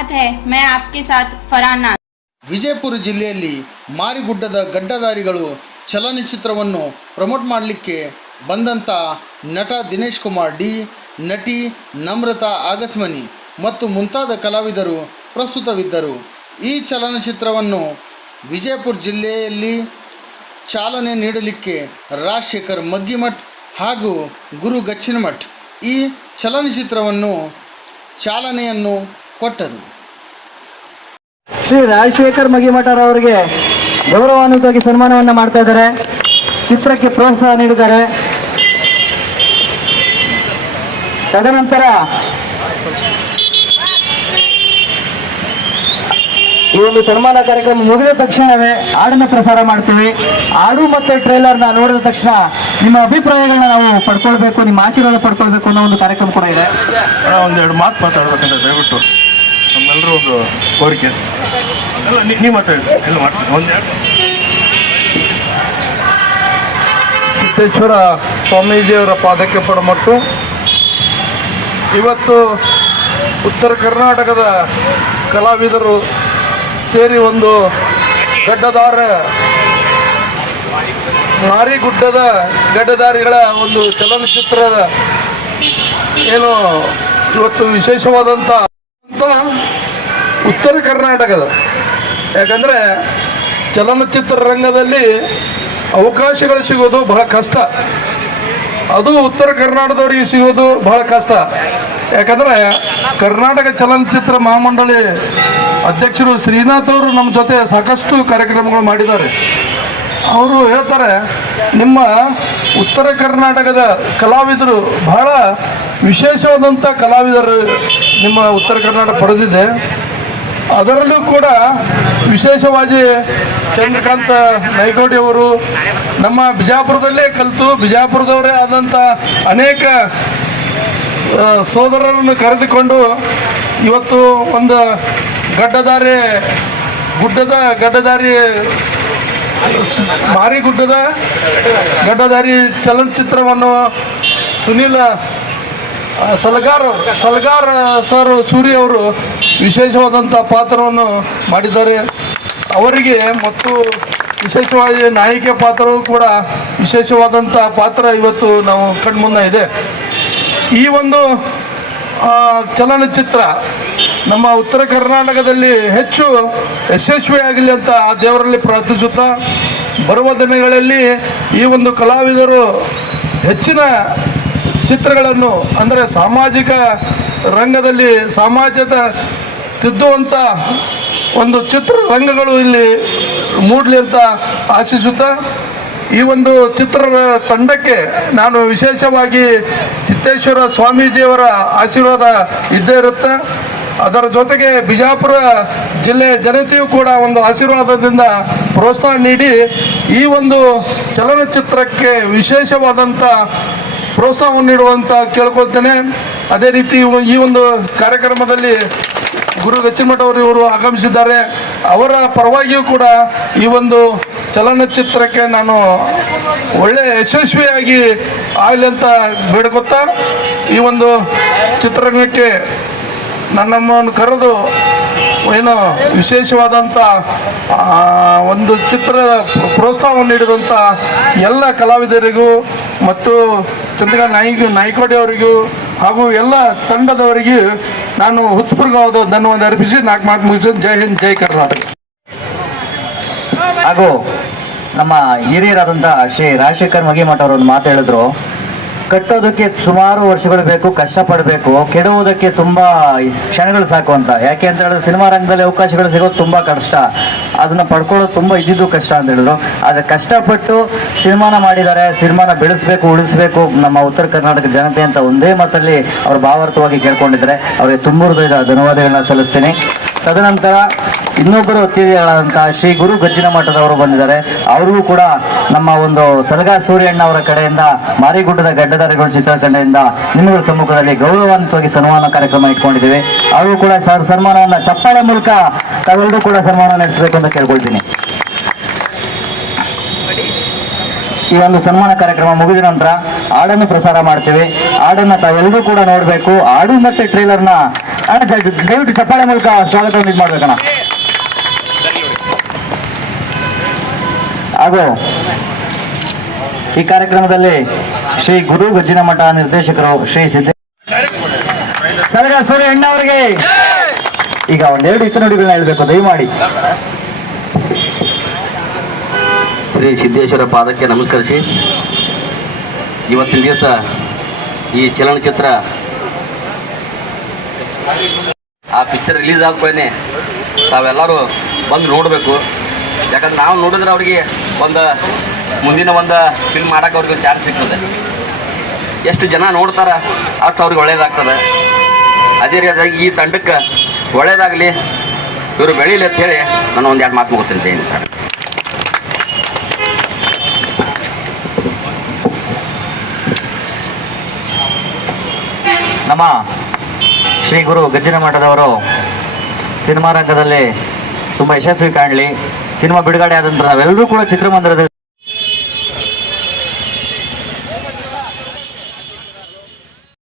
स्वागत है। मैं आपके साथ फरहान नाज। ವಿಜಯಪುರ ಜಿಲ್ಲೆಯಲ್ಲಿ ಮಾರಿಗುಡ್ಡದ ಗಡ್ಡಧಾರಿಗಳು ಚಲನಚಿತ್ರವನ್ನು ಪ್ರಮೋಟ್ ಮಾಡಲಿಕ್ಕೆ ಬಂದಂಥ ನಟ ದಿನೇಶ್ ಕುಮಾರ್ ಡಿ, ನಟಿ ನಮ್ರತಾ ಅಗಸ್ಮನಿ ಮತ್ತು ಮುಂತಾದ ಕಲಾವಿದರು ಪ್ರಸ್ತುತವಿದ್ದರು. ಈ ಚಲನಚಿತ್ರವನ್ನು ವಿಜಯಪುರ ಜಿಲ್ಲೆಯಲ್ಲಿ ಚಾಲನೆ ನೀಡಲಿಕ್ಕೆ ರಾಜಶೇಖರ್ ಮಗ್ಗಿಮಠ್ ಹಾಗೂ ಗುರು ಗಚ್ಚಿನಮಠ್ ಈ ಚಲನಚಿತ್ರವನ್ನು ಚಾಲನೆಯನ್ನು ಕೊಟ್ಟರು. ಶ್ರೀ ರಾಜಶೇಖರ್ ಮಗಿಮಠರವರಿಗೆ ಗೌರವಾನ್ವಿತವಾಗಿ ಸನ್ಮಾನವನ್ನು ಮಾಡ್ತಾ ಇದ್ದಾರೆ. ಚಿತ್ರಕ್ಕೆ ಪ್ರೋತ್ಸಾಹ ನೀಡಿದ್ದಾರೆ. ತದನಂತರ ಈ ಒಂದು ಸನ್ಮಾನ ಕಾರ್ಯಕ್ರಮ ಮುಗಿದ ತಕ್ಷಣವೇ ಹಾಡನ್ನು ಪ್ರಸಾರ ಮಾಡ್ತೀವಿ. ಹಾಡು ಮತ್ತು ಟ್ರೈಲರ್ನ ನೋಡಿದ ತಕ್ಷಣ ನಿಮ್ಮ ಅಭಿಪ್ರಾಯಗಳನ್ನ ನಾವು ಪಡ್ಕೊಳ್ಬೇಕು, ನಿಮ್ಮ ಆಶೀರ್ವಾದ ಪಡ್ಕೊಳ್ಬೇಕು ಅನ್ನೋ ಒಂದು ಕಾರ್ಯಕ್ರಮ ಕೂಡ ಇದೆ. ಒಂದೆರಡು ಮಾತು ಮಾತಾಡ್ಬೇಕಂತ ದಯವಿಟ್ಟು ನಮ್ಮೆಲ್ಲರೂ ಒಂದು ಕೋರಿಕೆ. ಎಲ್ಲ ನೀವು ಮಾತಾಡಿ, ಎಲ್ಲ ಮಾಡ್ತೀನಿ. ಒಂದೆರಡು ಸಿದ್ದೇಶ್ವರ ಸ್ವಾಮೀಜಿಯವರ ಪಾದಕ್ಕೆ ಪಡಮಟ್ಟು ಇವತ್ತು ಉತ್ತರ ಕರ್ನಾಟಕದ ಕಲಾವಿದರು ಸೇರಿ ಒಂದು ಗಡ್ಡದಾರ ಮಾರಿಗುಡ್ಡದ ಗಡ್ಡದಾರಿಗಳ ಒಂದು ಚಲನಚಿತ್ರದ ಏನು ಇವತ್ತು ವಿಶೇಷವಾದಂಥ ಉತ್ತರ ಕರ್ನಾಟಕದ, ಯಾಕಂದರೆ ಚಲನಚಿತ್ರ ರಂಗದಲ್ಲಿ ಅವಕಾಶಗಳು ಸಿಗೋದು ಬಹಳ ಕಷ್ಟ. ಅದು ಉತ್ತರ ಕರ್ನಾಟಕದವರಿಗೆ ಸಿಗೋದು ಬಹಳ ಕಷ್ಟ. ಯಾಕಂದರೆ ಕರ್ನಾಟಕ ಚಲನಚಿತ್ರ ಮಹಾಮಂಡಳಿ ಅಧ್ಯಕ್ಷರು ಶ್ರೀನಾಥ್ ಅವರು ನಮ್ಮ ಜೊತೆ ಸಾಕಷ್ಟು ಕಾರ್ಯಕ್ರಮಗಳು ಮಾಡಿದ್ದಾರೆ. ಅವರು ಹೇಳ್ತಾರೆ, ನಿಮ್ಮ ಉತ್ತರ ಕರ್ನಾಟಕದ ಕಲಾವಿದರು ಬಹಳ ವಿಶೇಷವಾದಂಥ ಕಲಾವಿದರು ನಿಮ್ಮ ಉತ್ತರ ಕರ್ನಾಟಕ ಪಡೆದಿದೆ. ಅದರಲ್ಲೂ ಕೂಡ ವಿಶೇಷವಾಗಿ ಚಂದ್ರಕಾಂತ ನಾಯ್ಕೋಡಿ ಅವರು ನಮ್ಮ ಬಿಜಾಪುರದಲ್ಲೇ ಕಲಿತು ಬಿಜಾಪುರದವರೇ ಆದಂಥ ಅನೇಕ ಸೋದರರನ್ನು ಕರೆದುಕೊಂಡು ಇವತ್ತು ಒಂದು ಗಡ್ಡದಾರಿ ಮಾರಿಗುಡ್ಡದ ಗಡ್ಡದಾರಿ ಚಲನಚಿತ್ರವನ್ನು ಸುನೀಲ್ ಸಲ್ಗಾರ್ ಸರ್ ಸೂರಿ ಅವರು ವಿಶೇಷವಾದಂಥ ಪಾತ್ರವನ್ನು ಮಾಡಿದ್ದಾರೆ. ಅವರಿಗೆ ಮತ್ತು ವಿಶೇಷವಾಗಿ ನಾಯಕಿ ಪಾತ್ರವೂ ಕೂಡ ವಿಶೇಷವಾದಂಥ ಪಾತ್ರ ಇವತ್ತು ನಾವು ಕಣ್ಮುಂದೆ ಇದೆ. ಈ ಒಂದು ಚಲನಚಿತ್ರ ನಮ್ಮ ಉತ್ತರ ಕರ್ನಾಟಕದಲ್ಲಿ ಹೆಚ್ಚು ಯಶಸ್ವಿಯಾಗಲಿ ಅಂತ ಆ ದೇವರಲ್ಲಿ ಪ್ರಾರ್ಥಿಸುತ್ತಾ, ಬರುವ ದಿನಗಳಲ್ಲಿ ಈ ಒಂದು ಕಲಾವಿದರು ಹೆಚ್ಚಿನ ಚಿತ್ರಗಳನ್ನು, ಅಂದರೆ ಸಾಮಾಜಿಕ ರಂಗದಲ್ಲಿ ಸಮಾಜದ ತಿದ್ದುವಂಥ ಒಂದು ಚಿತ್ರರಂಗಗಳು ಇಲ್ಲಿ ಮೂಡಲಿ ಅಂತ ಆಶಿಸುತ್ತಾ, ಈ ಒಂದು ಚಿತ್ರ ತಂಡಕ್ಕೆ ನಾನು ವಿಶೇಷವಾಗಿ ಸಿದ್ದೇಶ್ವರ ಸ್ವಾಮೀಜಿಯವರ ಆಶೀರ್ವಾದ ಇದ್ದೇ ಇರುತ್ತೆ. ಅದರ ಜೊತೆಗೆ ಬಿಜಾಪುರ ಜಿಲ್ಲೆ ಜನತೆಯೂ ಕೂಡ ಒಂದು ಆಶೀರ್ವಾದದಿಂದ ಪ್ರೋತ್ಸಾಹ ನೀಡಿ ಈ ಒಂದು ಚಲನಚಿತ್ರಕ್ಕೆ ವಿಶೇಷವಾದಂಥ ಪ್ರೋತ್ಸಾಹವನ್ನು ನೀಡುವಂತ ಕೇಳ್ಕೊಳ್ತೇನೆ. ಅದೇ ರೀತಿ ಈ ಒಂದು ಕಾರ್ಯಕ್ರಮದಲ್ಲಿ ಗುರು ಗಚ್ಚಿಮಠ ಅವರು ಇವರು ಆಗಮಿಸಿದ್ದಾರೆ. ಅವರ ಪರವಾಗಿಯೂ ಕೂಡ ಈ ಒಂದು ಚಲನಚಿತ್ರಕ್ಕೆ ನಾನು ಒಳ್ಳೆ ಯಶಸ್ವಿಯಾಗಿ ಆಗಲಿ ಅಂತ ಬೇಡ್ಕೊತಾ, ಈ ಒಂದು ಚಿತ್ರರಂಗಕ್ಕೆ ನನ್ನನ್ನು ಕರೆದು ಏನು ವಿಶೇಷವಾದಂಥ ಒಂದು ಚಿತ್ರದ ಪ್ರೋತ್ಸಾಹವನ್ನು ನೀಡಿದಂಥ ಎಲ್ಲ ಕಲಾವಿದರಿಗೂ ಮತ್ತು ಚಂದ್ರಕಾಂತ್ ನಾಯ್ಕೋಡಿ ಅವರಿಗೂ ಹಾಗೂ ಎಲ್ಲ ತಂಡದವರಿಗೂ ನಾನು ಹೃತ್ಪೂರ್ವಕವಾದ ಧನ್ಯವಾದ ಅರ್ಪಿಸಿ 4 ಮಾತು ಮುಗಿಸಿ ಜೈ ಹಿಂದ್, ಜೈ ಕರ್ನಾಟಕ. ಹಾಗೂ ನಮ್ಮ ಹಿರಿಯರಾದಂಥ ಶ್ರೀ ರಾಜಶೇಖರ್ ಮಗಿಮಠ ಅವರು ಒಂದು ಮಾತು ಹೇಳಿದ್ರು, ಕಟ್ಟೋದಕ್ಕೆ ಸುಮಾರು ವರ್ಷಗಳು ಬೇಕು, ಕಷ್ಟಪಡಬೇಕು, ಕೆಡುವುದಕ್ಕೆ ತುಂಬ ಕ್ಷಣಗಳು ಸಾಕು ಅಂತ. ಯಾಕೆ ಅಂತ ಹೇಳಿದ್ರೆ ಸಿನಿಮಾ ರಂಗದಲ್ಲಿ ಅವಕಾಶಗಳು ಸಿಗೋದು ತುಂಬ ಕಷ್ಟ, ಅದನ್ನು ಪಡ್ಕೊಳ್ಳೋದು ತುಂಬ ಇದ್ದಿದ್ದು ಕಷ್ಟ ಅಂತ ಹೇಳಿದ್ರು. ಆದರೆ ಕಷ್ಟಪಟ್ಟು ಸಿನಿಮಾನ ಮಾಡಿದ್ದಾರೆ. ಸಿನಿಮಾನ ಬೆಳೆಸಬೇಕು, ಉಳಿಸ್ಬೇಕು ನಮ್ಮ ಉತ್ತರ ಕರ್ನಾಟಕ ಜನತೆ ಅಂತ ಒಂದೇ ಮಾತಲ್ಲಿ ಅವರು ಭಾವಾರ್ಥವಾಗಿ ಕೇಳ್ಕೊಂಡಿದ್ದಾರೆ. ಅವರಿಗೆ ತುಂಬ ಹೃದಯದ ಧನ್ಯವಾದಗಳನ್ನ ಸಲ್ಲಿಸ್ತೀನಿ. ತದನಂತರ ಇನ್ನೊಬ್ಬರು ಅತಿಥಿಗಳಾದಂತಹ ಶ್ರೀ ಗುರು ಗಚ್ಚಿನಮಠದವರು ಬಂದಿದ್ದಾರೆ. ಅವ್ರಿಗೂ ಕೂಡ ನಮ್ಮ ಒಂದು ಸಲಗಾ ಸೂರ್ಯಣ್ಣ ಅವರ ಕಡೆಯಿಂದ ಮಾರಿಗುಡ್ಡದ ಗಡ್ಡದಾರಿಗಳು ಚಿತ್ರತಂಡದಿಂದ ನಿಮ್ಮಗಳ ಸಮ್ಮುಖದಲ್ಲಿ ಗೌರವಾನ್ವಿತವಾಗಿ ಸನ್ಮಾನ ಕಾರ್ಯಕ್ರಮ ಇಟ್ಕೊಂಡಿದ್ದೀವಿ. ಅವರು ಕೂಡ ಸನ್ಮಾನವನ್ನ ಚಪ್ಪಾಳೆ ಮೂಲಕ ತಾವೆಲ್ಲರೂ ಕೂಡ ಸನ್ಮಾನ ನಡೆಸಬೇಕು ಅಂತ ಕೇಳ್ಕೊಳ್ತೀನಿ. ಈ ಒಂದು ಸನ್ಮಾನ ಕಾರ್ಯಕ್ರಮ ಮುಗಿದ ನಂತರ ಹಾಡನ್ನು ಪ್ರಸಾರ ಮಾಡ್ತೀವಿ. ಹಾಡನ್ನು ತಾವೆಲ್ಲರೂ ಕೂಡ ನೋಡಬೇಕು. ಹಾಡು ಮತ್ತೆ ಟ್ರೇಲರ್ನ ಅಣ್ಣ ದಯವಿಟ್ಟು ಚಪ್ಪಾಳೆ ಮೂಲಕ ಸ್ವಾಗತವನ್ನು ಇದು ಮಾಡ್ಬೇಕಣ್ಣ. ಹಾಗೂ ಈ ಕಾರ್ಯಕ್ರಮದಲ್ಲಿ ಶ್ರೀ ಗುರು ಗಜ್ಜಿನ ಮಠ ನಿರ್ದೇಶಕರು ಶ್ರೀ ಸಲಗ ಸೂರ್ಯ ಅಣ್ಣ ಅವರಿಗೆ ಈಗ ಒಂದೆರಡು ಹಿತನುಡಿಗಳನ್ನ ಹೇಳ್ಬೇಕು ದಯಮಾಡಿ. ಶ್ರೀ ಸಿದ್ದೇಶ್ವರ ಪಾದಕ್ಕೆ ನಮಸ್ಕರಿಸಿ, ಇವತ್ತಿನ ದಿವಸ ಈ ಚಲನಚಿತ್ರ ಆ ಪಿಕ್ಚರ್ ರಿಲೀಸ್ ಆದ್ಮೇಲೆ ತಾವೆಲ್ಲರೂ ಬಂದು ನೋಡಬೇಕು. ಯಾಕಂದ್ರೆ ನಾವು ನೋಡಿದ್ರೆ ಅವ್ರಿಗೆ ಮುಂದಿನ ಫಿಲ್ಮ್ ಮಾಡೋಕೆ ಅವ್ರಿಗೆ ಒಂದು ಚಾನ್ಸ್ ಸಿಗ್ತದೆ. ಎಷ್ಟು ಜನ ನೋಡ್ತಾರೆ ಅಷ್ಟು ಅವ್ರಿಗೆ ಒಳ್ಳೇದಾಗ್ತದೆ. ಅದೇ ರೀತಿಯಾಗಿ ಈ ತಂಡಕ್ಕೆ ಒಳ್ಳೇದಾಗಲಿ, ಇವರು ಬೆಳೀಲಿ ಅಂತೇಳಿ ನಾನು ಒಂದೆರಡು ಮಾತು ಮುಗಿಸ್ತೀನಿ. ನಮ್ಮ ಶ್ರೀ ಗುರು ಗಜ್ಜಿನ ಮಠದವರು ಸಿನಿಮಾ ರಂಗದಲ್ಲಿ ತುಂಬ ಯಶಸ್ವಿ ಕಾಣಲಿ. ಸಿನಿಮಾ ಬಿಡುಗಡೆ ಆದಂತ ನಾವೆಲ್ಲರೂ ಕೂಡ ಚಿತ್ರಮಂದಿರದಲ್ಲಿ